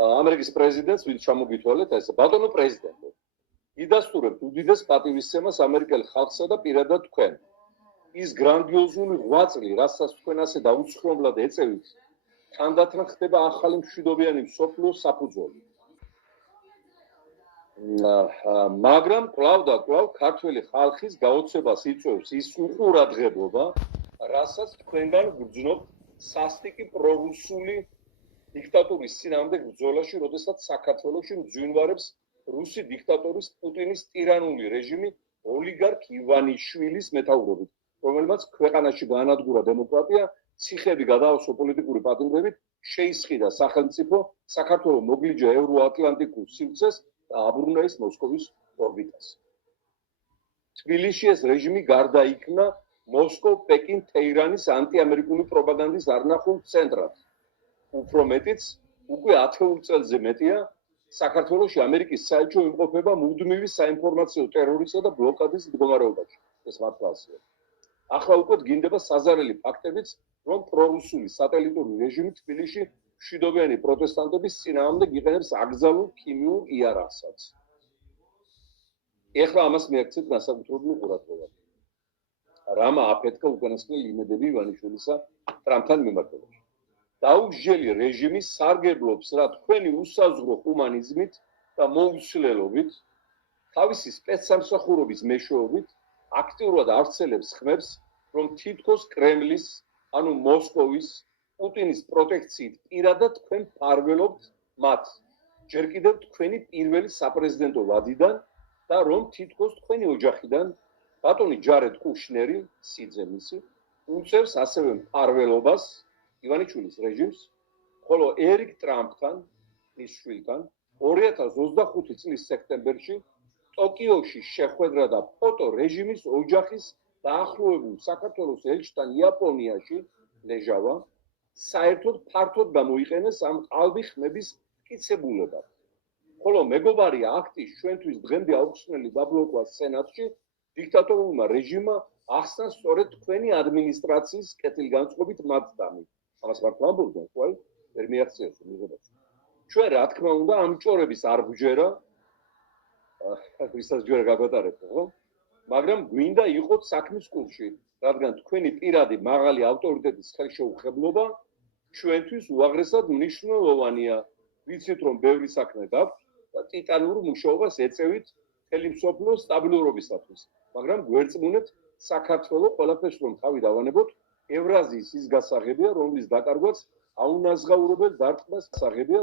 ამერიკის პრეზიდენტს ვინც ჩამოგითვალეთ ეს ბატონო პრეზიდენტო იდასტურებთ უდიდეს პატივისცემას ამერიკელ ხალხსა და პირადად თქვენ ის გრანდიოზული ღვაწლი რასაც თქვენ ასე დაუცხრომლად ეწევით თანდათან ხდება ახალი მშვიდობიანი მსოფლიოს საფუძველი მაგრამ კვლავ და კვლავ ქართველი ხალხის გაოცებას იწვევს ის უყურადღებობა რასაც თქვენგან გრძნობთ სასტიკი პრორუსული დიქტატურის წინააღმდეგ ბრძოლაში, როდესაც საქართველოში მძვინვარებს რუსი დიქტატორის პუტინის ტირანული რეჟიმი ოლიგარქ ივანიშვილის მეთაურობით, რომელმაც ქვეყანაში გაანადგურა დემოკრატია, ციხეები გადაავსო პოლიტიკური პატიმრებით, შეისყიდა სახელმწიფო, საქართველო მოგლიჯა ევროატლანტიკულ სივრცეს და აბრუნა ის მოსკოვის ორბიტას. თბილისში ეს რეჟიმი გარდაიქმნა მოსკოვ-პეკინ-თეირანის ანტიამერიკული პროპაგანდის არნახულ ცენტრად. უფრო მეტიც, უკვე 10 წელზე მეტია, საქართველოში ამერიკის საელჩო იმყოფება მუდმივი საინფორმაციო ტერორისა და ბლოკადის მდგომარეობაში. ეს მართლაა. ახლა უკვე დგინდება საზარელი ფაქტებიც, რომ პრორუსული სატელიტური რეჟიმი თბილისში მშვიდობიანი პროტესტანტების წინააღმდეგ იყენებს აკრძალულ ქიმიურ იარაღსაც. ეხლა ამას მიაქცევთ განსაკუთრებული ყურადღება. რამა აფეთქა უკანასკნელი იმედები ივანიშვილისა ტრამპთან მიმართებაში. დაუგრძელი რეჟიმი სარგებლობს რა თქვენი უსაზღვრო ჰუმანიზმით და მოუცლელობით, თავისი სპეცსამსახურობის მეშვეობით აქტიურად ავრცელებს ხმებს, რომ თითქოს კრემლის, ანუ მოსკოვის, პუტინის პროტექციით პირადად თქვენ ფარველობთ მათ, ჯერ კიდევ თქვენი პირველი საპრეზიდენტო ვადიდან და რომ თითქოს თქვენი ოჯახიდან ბატონი ჯარედ კუშნერი, სიძემისი, უწევს ასევე მფარველობას ივანიშვილის რეჟიმს, ხოლო ერიკ ტრამპთან, მის შვილთან, 2025 წლის სექტემბერში ტოკიოში შეხვედრა და ფოტო რეჟიმის ოჯახის დაახლოებულ საქართველოს ელჩთან იაპონიაში ლეჟავა, საერთოდ ფართოდ გამოიყენეს ამ ყალბი ხმების მტკიცებულებად. ხოლო მეგობარი აქტის ჩვენთვის დღემდე აუხსნელი დაბლოკვა სენატში დიქტატორულმა რეჟიმმა ახსნა სწორედ თქვენი ადმინისტრაციის კეთილგანწყობით მათდამი. ამას მართლა ამბობდნენ, ხო? ვერ მიაღწიეს მიღებას. ჩვენ რა თქმა უნდა ამ ჭორების არ გვჯერა, ვისაც ჯერა გაგვატარებთ, ხო? მაგრამ გვინდა იყოთ საქმის კურსში, რადგან თქვენი პირადი მაღალი ავტორიტეტის ხელშეუხებლობა ჩვენთვის უაღრესად მნიშვნელოვანია. ვიცით რომ ბევრი საქმე გაქვთ და ტიტანურ მუშაობას ეწევით მთელი მსოფლიოს სტაბილურობისათვის, მაგრამ გვერწმუნეთ საქართველოს ყველაფერს რომ თავი დავანებოთ, ევრაზიის ის გასაღებია, რომლის დაკარგვაც აუნაზღაურებელ დარტყმას გასაღებია,